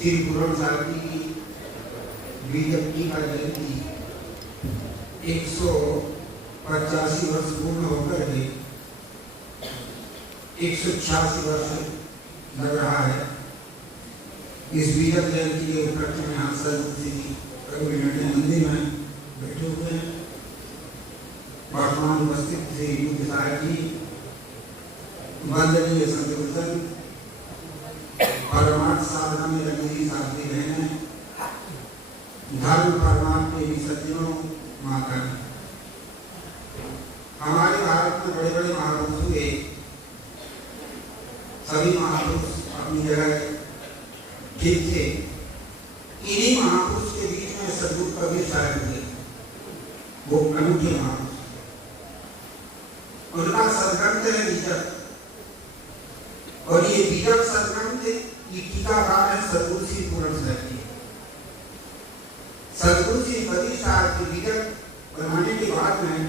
श्री पूरन साहब की बीजपी का जयंती 185 वर्ष पूर्ण होकर के 186 वर्ष लग रहा है। इस बीजक जयंती के उपलक्ष्य में हम सब मंदिर में बैठे हुए हैं। वर्तमान उपस्थित श्री युग साहब जी, वंदनीय संत परमार्थ साधना में लगी साथी बहने, धर्म परमार्थ के भी सज्जनों, माता, हमारे भारत में बड़े बड़े महापुरुष हुए। सभी महापुरुष अपनी जगह ठीक थे। इन्हीं महापुरुष के बीच में सद्गुरु कबीर साहब थे, वो अनूठे महापुरुष। उनका सदग्रंथ है बीजक, और ये बीजक सदग्रंथ की टीकाकार है सद्गुरु श्री पूरन साहब जी। सद्गुरु श्री कबीर साहब के बीजक बनाने के बाद में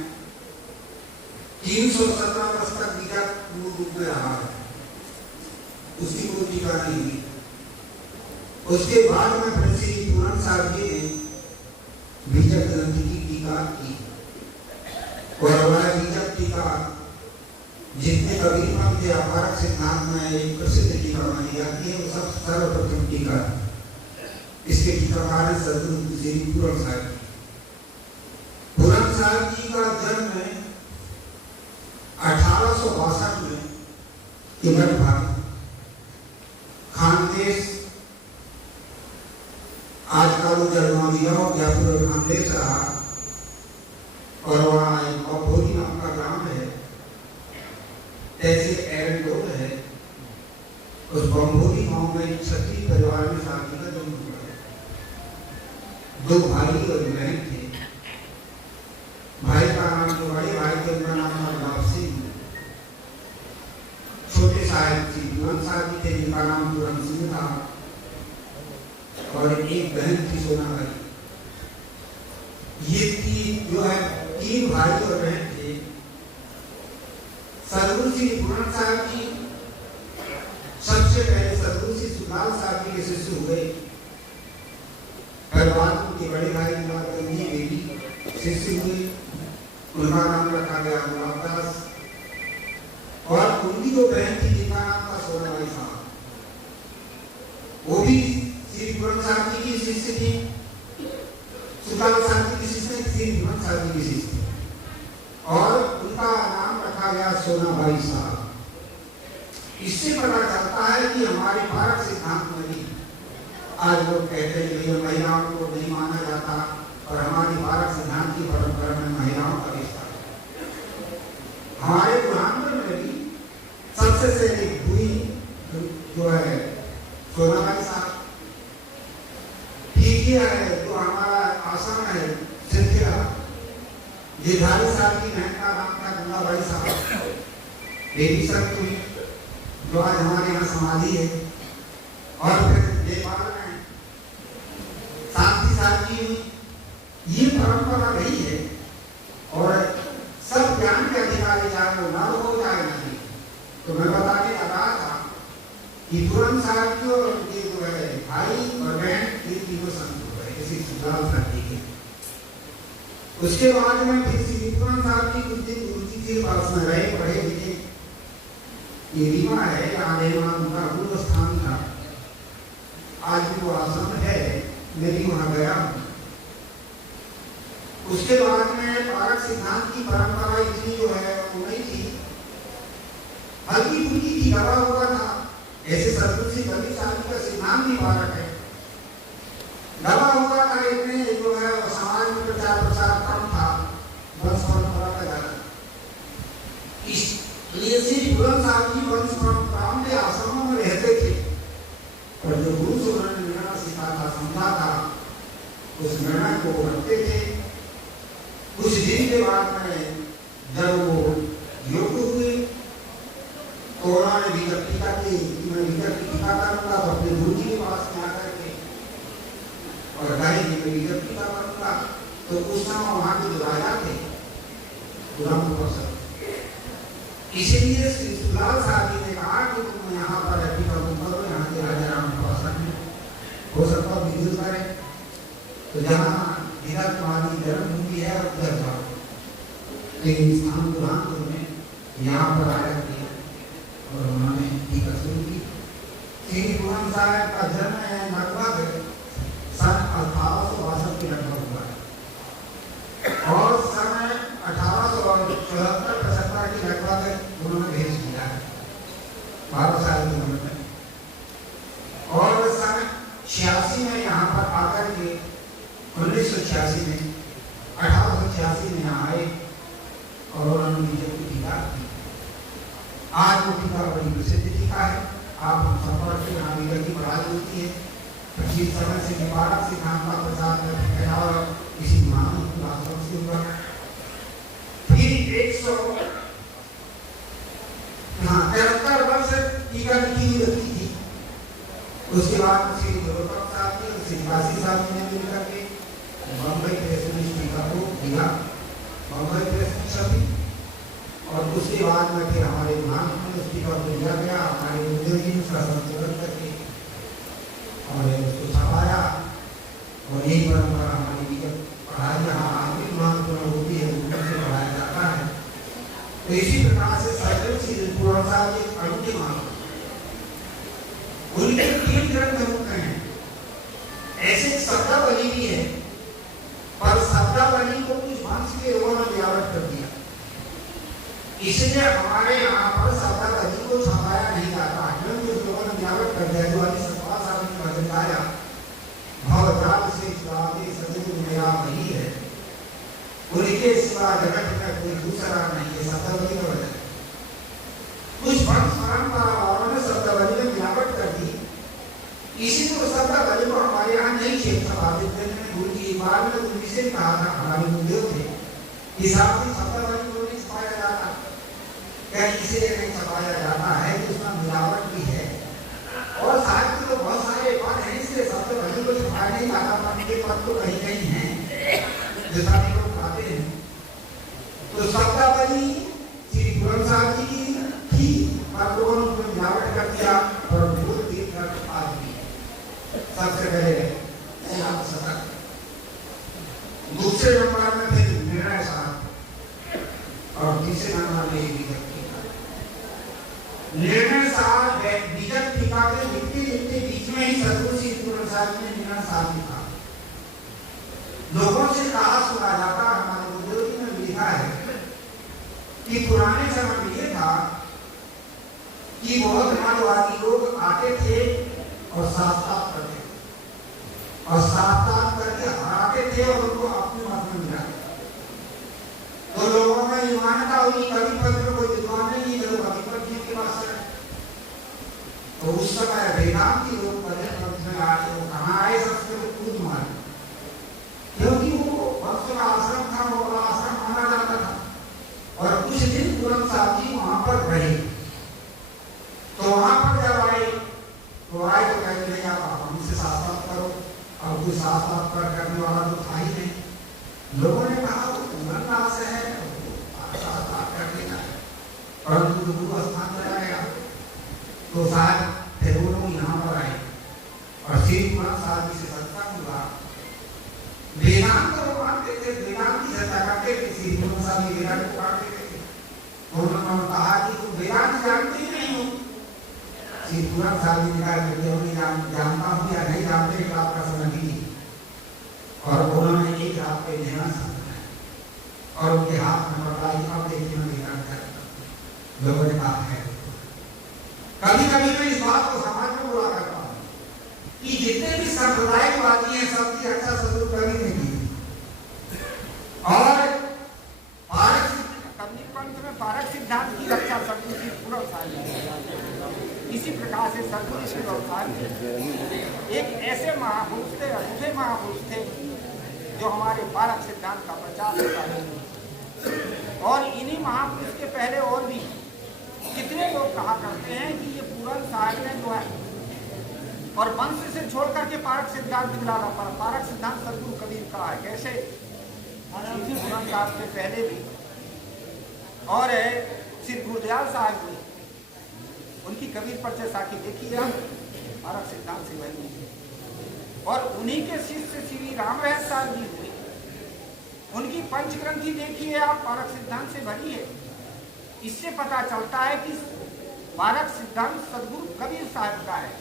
317 वर्ष तक बीजक मूल रूप में रहा है, उसकी कोई टीका नहीं हुई। उसके बाद में फिर श्री पूरन साहब जी ने बीजक ग्रंथ की टीका की, और हमारा बीजक टीका जितने कबीर पंथ के अपारक सिद्धांत में एक प्रसिद्ध टीका मानी जाती है, वो सब सर्वप्रथम टीका है। इसके टीकाकार है सद्गुरु श्री पूरन साहब। पूरन साहब जी का जन्म 1862 में तिब्बत भाग खानदेश, आज का वो जलमालिया हो गया, पूरा खानदेश रहा। और वहाँ एक बम्भोली नाम का ग्राम है, ऐसे एरंडोल है। उस बम्भोली गांव में क्षत्रिय परिवार में शादी का जन्म हुआ। 2 भाई और बहन थे। भाई का नाम, जो बड़े भाई थे उनका नाम था गुलाब सिंह। छोटे साहब जी पूरन साहब जी थे, जिनका नाम पूरन सिंह था। और एक बहन थी सोनाबाई। ये जो है 3 भाई और बहन थे। सद्गुरु श्री पूरन साहब जी सबसे पहले सद्गुरु श्री सुखलाल साहब जी के शिष्य हुए। फिर बाद उनके बड़े भाई गंजी देवी शिष्य हुए, उनका नाम रखा गया गुलाबदास। और उनकी जो बहन थी जिनका नाम था सोनाबाई साहब, वो भी श्री पूरन साहब जी की शिष्य थी। सुखलाल साहब जी की शिष्य थी, श्री पूरन साहब जी की शिष्य, और उनका नाम रखा गया सोनाबाई साहब। इससे पता चलता है कि हमारे भारत सिद्धांत में भी आज लोग कहते हैं कि महिलाओं को नहीं माना जाता, और हमारी भारत सिद्धांत की परंपरा में महिलाओं का रिश्ता है। हमारे पुराण में भी सबसे पहले हुई जो है सोनाबाई साहब। ठीक है, जो हमारा आसान है सिलसिला, गिरधारी साहब की बहन का नाम था गंगाबाई साहब, देवी संत हुई, जो आज हमारे यहाँ समाधि है। और फिर नेपाल में शांति साहब की हुई। ये परंपरा रही है, और सब ज्ञान के अधिकारी, चाहे वो नर हो चाहे नहीं। तो मैं बताने लगा था कि पूरन साहब की और उनके जो है भाई और बहन, ये तीनों संत हो गए इसी सुखलाल साहब जी के। उसके बाद में फिर श्री पूरन साहब जी कुछ दिन गुरु जी के पास में रहे, पढ़े लिखे। ये रीवा है, यहाँ रेवा उनका पूर्व स्थान था। आज भी वो आश्रम है, मैं भी वहाँ गया हूँ। उसके बाद में पारक सिद्धांत की परंपरा इतनी जो है वो नहीं थी, हल्की फुल्की थी, दबा हुआ था। ऐसे सतगुरु श्री कबीर साहब का सिद्धांत भी पारक है, दबा हुआ था। इतने जो है समाज में प्रचार प्रसार कम था, वंश परंपरा का ज्यादा। इसलिए श्री बुलंद साहब जी वंश परंपरा में आश्रमों में रहते थे, और जो गुरु से उन्होंने निर्णय सीखा था, समझा था, उस निर्णय को रखते थे। कुछ दिन के बाद में जब वो योग हुए तो उन्होंने विजय टीका की, मैं विजय की टीका करूंगा, तो अपने गुरु जी के पास में आकर के और कहे कि मैं विजय टीका करूंगा। तो उस समय वहां के जो राजा थे गुलाम प्रसाद, इसीलिए श्री सुलाल साहब जी ने कहा कि तुम यहाँ पर टीका करो, यहाँ के राजा राम प्रसाद ने हो सकता विजय करें। तो जहाँ विराट तुम्हारी जन्मभूमि है उधर जाओ, लेकिन स्थान बुरहानपुर में यहाँ पर आया और उन्होंने टीका शुरू की। श्री बुलंद साहब का जन्म है लगभग सन 1862 के लगभग हुआ है, और सन 1874-75 के लगभग उन्होंने भेज दिया है 12 साल की उम्र में। और सन 86 में यहाँ पर आकर के 1986 में 1886 में यहाँ आए और उन्होंने विजय की टीका की। आज वो टीका बड़ी प्रसिद्ध टीका है, आप हम सब पढ़ते यहाँ विजय की पढ़ाई होती है। 25 समय से निवारक सिद्धांत का प्रचार करते हैं और इसी महान आश्रम से हुआ। फिर 173 वर्ष टीका लिखी रखी थी। उसके बाद श्री गुरुप्रसाद साहब ने, श्री काशी साहब ने मिलकर के बम्बई प्रेस में टीका को दिया, बम्बई प्रेस में छपी। और उसके बाद में फिर हमारे महान में उस टीका को दिया गया, हमारे गुरुदेव जी ने उसका संशोधन करके और उसको छपाया। और यही परंपरा हमारी विजय पढ़ाई यहाँ आगे महत्वपूर्ण होती है, उनसे पढ़ाया जाता है। तो इसी प्रकार से सैकड़ों श्री पूर्ण साहब एक अनूठे महान, उनके 3 ग्रंथ मुख्य हैं। ऐसे शब्दावली भी है, पर शब्दावली को कुछ वंश के लोगों ने मिलावट कर दिया, इसलिए हमारे यहाँ पर शब्दावली को छपाया नहीं जाता। क्योंकि उस लोगों ने मिलावट कर दिया। जो अभी सतपाल साहब ने भजन गाया, भवजाल से छुड़ावे सजन मेरा वही है, उनके सिवा जगत में कोई दूसरा नहीं है, शब्दावली का वजन। कुछ वंश परंपरा वालों ने शब्दावली में मिलावट कर दी, इसीलिए शब्दावली को हमारे यहाँ नहीं छपा देते। गुरु जी एक बार में उन्हीं से कहा था, हमारे गुरुदेव थे, हिसाब से शब्दावली को नहीं छपाया जाता। क्या इसलिए नहीं छपाया जाता है कि उसमें मिलावट भी है, और साहित्य तो बहुत सारे पद हैं, इसलिए शब्दावली को छपाया नहीं जाता। पद के पद तो कहीं कहीं हैं, जैसा भी लोग कहते हैं। तो शब्दावली श्री बुलंद साहब जी की थी, पर लोगों ने उसमें मिलावट कर दिया और भूल दी आदमी। सबसे पहले आप सतर्क। दूसरे नंबर में थे निर्णय साहब, और तीसरे नंबर में विजय टीका। निर्णय साहब विजय टीका के लिखते लिखते बीच में ही सतगुरु श्री पूर्ण साहब ने निर्णय साहब लिखा। लोगों से कहा सुना जाता, हमारे गुरुदेव जी ने लिखा है कि पुराने समय में ये था कि बहुत मानवादी लोग आते थे और साथ करते थे, और साथ करके हराते थे और उनको अपने मत में मिलाते। तो लोगों में मान्यता हुई कवि पद में कोई विद्वान नहीं, जब कवि पद जी के पास है। तो उस समय वेदांती लोग पद में आए, वो कहाँ आए, सबसे कूद मारे, क्योंकि वो भक्त का आश्रम था, वो बड़ा आश्रम माना जाता था। और कुछ दिन पूरन साहब जी वहां पर रहे। तो वहां पर जब आए तो कहेंगे नहीं, आप हमसे साथ करो। अब कोई साथ करने वाला तो था ही नहीं। लोगों ने कहा वो पूरन दास है, साथ कर देना, परंतु तो गुरु स्थान चला गया। तो शायद फिर वो लोग यहाँ पर आए और श्री पूरन साहब जी से सत्संग हुआ। वेदांत को मानते थे, वेदांत की चर्चा करते थे, श्री पूरन साहब जी वेदांत को मानते थे। उन्होंने कहा कि तुम वेदांत जानते नहीं हो, श्री पूरन साहब जी ने कहा कि जानता हूँ या नहीं जानते कि आपका समय लीजिए, और उन्होंने एक हाथ पे लेना समझा और उनके हाथ में पकड़ा। अब देखिए मैं निकाल कर लोगों ने कहा है, कभी कभी मैं इस बात को समाज में बोला करता हूँ कि जितने भी संप्रदायवादी हैं सबकी रक्षा सदगुरु कबीर ने की, और कबीर पंथ में पारक सिद्धांत की रक्षा सदगुरु की पूरा साझा। इसी प्रकार से सदगुरु श्री अवतार एक ऐसे महापुरुष थे, अनूठे महापुरुष थे जो हमारे पारक सिद्धांत का प्रचार करता है। और इन्हीं महापुरुष के पहले और भी कितने लोग कहा करते हैं कि ये पूरन साहब ने जो है और वंश से छोड़ करके पारक सिद्धांत मिलाना पड़ा। पारक सिद्धांत सदगुरु कबीर का है। कैसे? पूरन साहब से पहले भी और श्री गुरुदयाल साहब जी, उनकी कबीर परिचय साखी देखिए आप, पारक सिद्धांत से बनी। और उन्हीं के शिष्य श्री राम रहत साहब जी हुए, उनकी पंचग्रंथि देखिए आप, पारक सिद्धांत से भरी है। इससे पता चलता है कि पारक सिद्धांत सदगुरु कबीर साहब का है।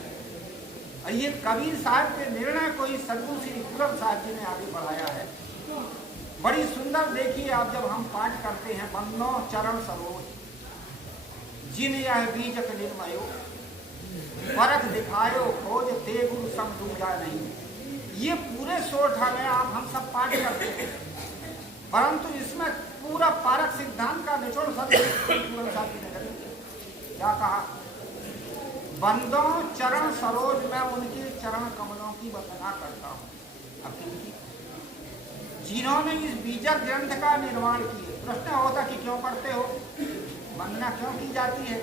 और ये कबीर साहब के निर्णय को ही सदगुरु श्री पूरन साहब जी ने आगे बढ़ाया है। बड़ी सुंदर देखिए आप, जब हम पाठ करते हैं, बंदो चरण सरोज जिन यह बीजक निर्मयो, परख दिखायो खोज ते गुरु सम दूजा नहीं। ये पूरे सोठा में आप हम सब पाठ करते हैं, परंतु इसमें पूरा पारक सिद्धांत का निचोड़ सदगुरु साहब जी ने कर दिया। क्या कहा? बंदों चरण सरोज में उनके चरण कमलों की वंदना करता हूँ, जिन्होंने इस बीजक ग्रंथ का निर्माण किया। प्रश्न होता कि क्यों करते हो, वंदना क्यों की जाती है?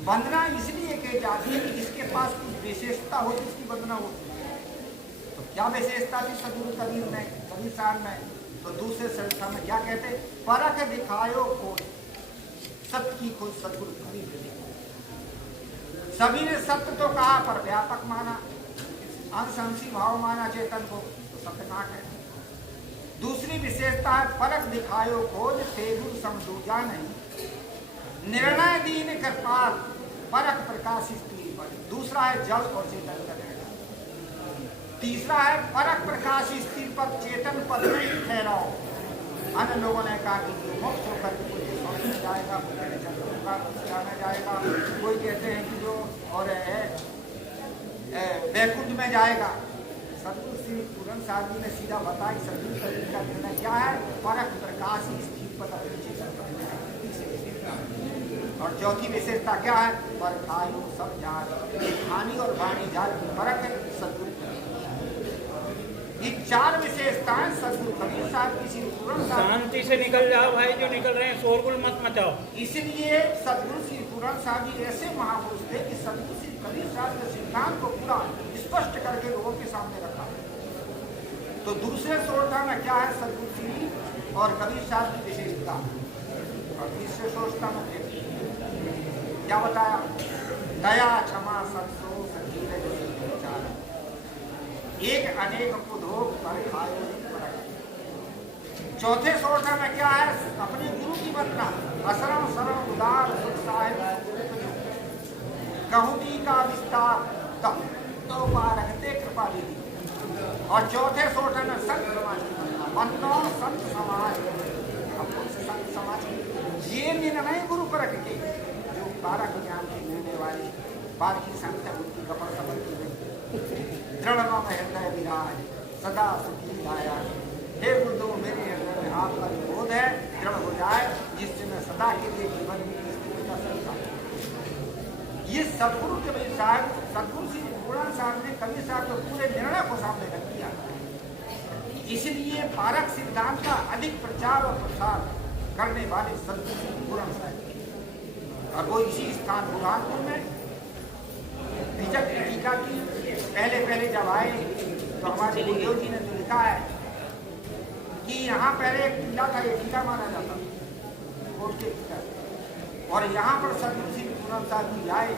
वंदना इसलिए की जाती है कि जिसके पास कुछ विशेषता हो जिसकी वंदना होती है। तो क्या विशेषता थी सदगुरु कबीर में, कबीर साहब में? तो दूसरे संस्था में क्या कहते? परख दिखायो खोज, सत्य की खोज सदगुरु कबीर ने। सभी ने सत्य तो कहा पर व्यापक माना, अंश-अंशी भाव माना चेतन को, तो सत्यनाट है। दूसरी विशेषता है परख दिखायो खोज तेगु समझूजा नहीं, निर्णय दीन कृपाल परख प्रकाश स्त्री पर। दूसरा है जल और चेतन का निर्णय। तीसरा है परख प्रकाश स्त्री पर चेतन पद में ठहराओ। अन्य लोगों ने कहा कि जो मुक्त होकर कोई स्वर्ग में जाएगा, में जाएगा, कोई कहते हैं कि जो और वैकुंठ में जाएगा। सदगुरु श्री पूरन साहब जी ने सीधा बताया सदगुरु कबीर का निर्णय क्या है? परख प्रकाश स्थिर पद और चौथी विशेषता क्या है? परखायो सब जात, हानि और वाणी जात की परख है सदगुरु। ये चार विशेषताएं सदगुरु कबीर साहब की श्री पूरन साहब। शांति से निकल जाओ भाई, जो निकल रहे हैं शोरगुल मत मचाओ। इसलिए सदगुरु श्री पूरन साहब जी ऐसे महापुरुष थे कि सदगुरु श्री कबीर साहब के सिद्धांत को पूरा स्पष्ट करके लोगों के सामने रखा। तो दूसरे सोचता में क्या है सदगुरु श्री और कबीर साहब की विशेषता, और तीसरे सोचता में क्या बताया? दया क्षमा सत्सो संगीत विचार, एक अनेक कुधोक पर खायो परख। चौथे सोचता में क्या है? अपने गुरु की वंदना, असरम सरम उदार सुख साहिब कहूदी का विस्तार तब तो पारखते कृपा दीदी। और चौथे सोचते में संत समाज की वंदना, बंदो संत समाज। अब उनसे संत समाज ये निर्णय गुरु परख के जो पारक ज्ञान के मिलने वाले बारकी संत है, उनकी कपड़ कपड़ की नहीं, दृढ़ में हृदय विराज सदा सुखी लाया। हे गुरुदेव, मेरे हृदय में आपका जो बोध है दृढ़ हो जाए, जिससे मैं सदा के लिए जीवन में इसको सकता हूँ। ये सदगुरु कबीर साहब, सदगुरु श्री पूरन साहब ने कबीर साहब के पूरे निर्णय को सामने रख दिया। इसलिए पारक सिद्धांत का अधिक प्रचार और प्रसार करने वाले सदगुरु श्री पूरन साहब, और वो इसी स्थान बुरहानपुर में बीजक टीका की पहले जब आए तो हमारे गुरुदेव जी ने तो लिखा है कि यहाँ पहले एक टीला था, ये टीला माना जाता कोट के टीला, और यहाँ पर सदगुरु श्री पूरन साहब जी आए।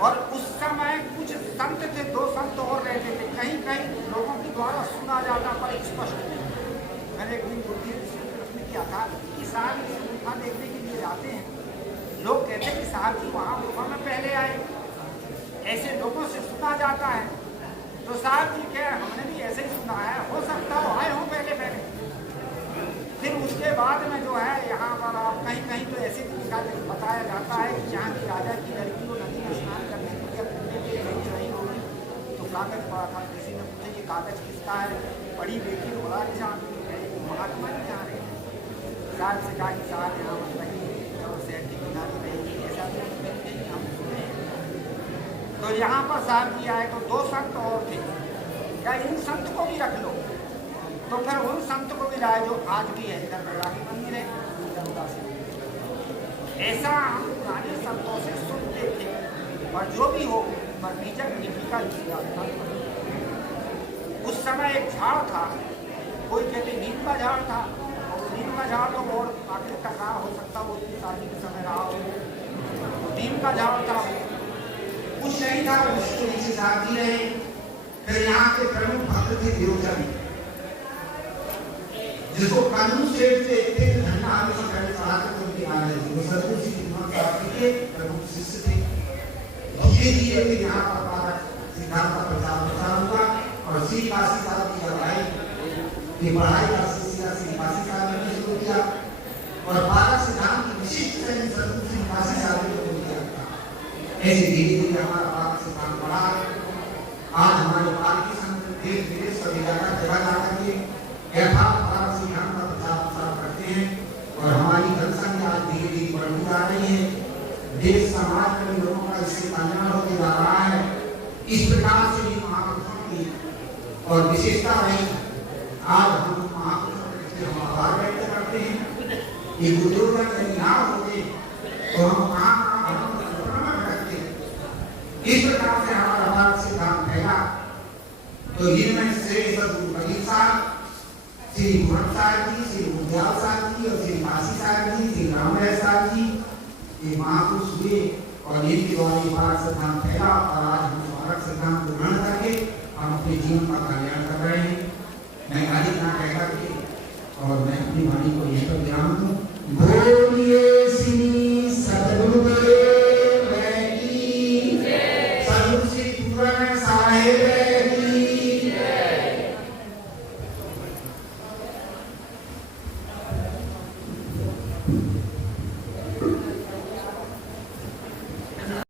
और उस समय कुछ संत थे, 2 संत और रहते थे, कहीं कहीं लोगों के द्वारा सुना जाता पर स्पष्ट नहीं। मैंने एक दिन गुरुदेव जी से प्रश्न किया था कि साहब गुफा देखने के लिए जाते हैं, लोग कहते थे कि साहब जी वहाँ गुफा में पहले आए, ऐसे लोगों से सुना जाता है। तो साहब जी कह हमने भी ऐसे ही सुना है, हो सकता हो आए हों पहले। फिर उसके बाद में जो है यहाँ पर आप कहीं कहीं तो ऐसे बताया जाता है कि यहाँ की राजा की लड़की को नदी में स्नान करने के लिए घूमने के लिए रही होगी, तो कागज पड़ा था। किसी ने पूछा ये कागज किसका है, बड़ी बेटी बड़ा निशान महात्मा जी जहाँ रहे साहब से कहा कि साहब यहाँ मत रहिए और शहर के किनारे रहेगी, ऐसा भी हम सुने। तो यहाँ पर साहब जी आए तो 2 संत और थे, क्या इन संत को भी रख लो? तो फिर उन संत को भी लाए जो आज भी है इधर बड़ाही मंदिर है। ऐसा हम पुराने संतों से सुनते थे, और जो भी हो पर बीजक लिखिका लिखा था। उस समय एक झाड़ था, कोई कहते नीम का झाड़ था, और नीम का झाड़ तो और आखिर तक रहा हो सकता, वो इतनी शादी के समय रहा हो, तो नीम का झाड़ था। कुछ नहीं था, उसके नीचे शादी रहे। फिर यहाँ के प्रमुख भक्त थे विरोचन, जिसको कानून स्टेट से एक घंटा हमेशा पहले चढ़ाते थे उनकी आ रही थी। वो सदगुरु श्री विद्वान शास्त्री के प्रमुख शिष्य थे। धीरे धीरे फिर यहाँ पर पारक सिद्धांत का प्रचार प्रसार हुआ, और श्री काशी साहब की पढ़ाई का सिलसिला श्री काशी साहब ने शुरू किया, और पारक सिद्धांत की विशिष्ट शैली सदगुरु श्री काशी साहब ने शुरू किया। ऐसे धीरे धीरे हमारा पारक सिद्धांत बढ़ा। आज हमारे पारकी संत देश विदेश सभी जगह जाकर के यथार्थ पारक सिद्धांत का प्रचार प्रसार करते हैं, और हमारी जनसंख्या आज धीरे धीरे बढ़ती जा रही है। देश समाज में लोगों का इससे कल्याण होते जा रहा है। इस प्रकार से भी महापुरुषों की और विशेषता रही। आज हम महापुरुषों के हम आभार व्यक्त करते हैं। ये बुजुर्ग यदि ना होते तो हम कहाँ रखते। इस प्रकार से हमारा पारक सिद्धांत फैला। तो इनमें से सदगुरु कबीर साहब, श्री गुरु साहब जी, श्री गुरुदयाल साहब जी और श्री काशी साहब जी, श्री रामराय साहब जी, ये महापुरुष हुए, और इनके द्वारा पारक सिद्धांत फैला। और आज हम पारक सिद्धांत को ग्रहण करके हम अपने जीवन का कल्याण कर रहे हैं। मैं अधिक ना कह करके और मैं अपनी वाणी को यहीं पर विराम दूं।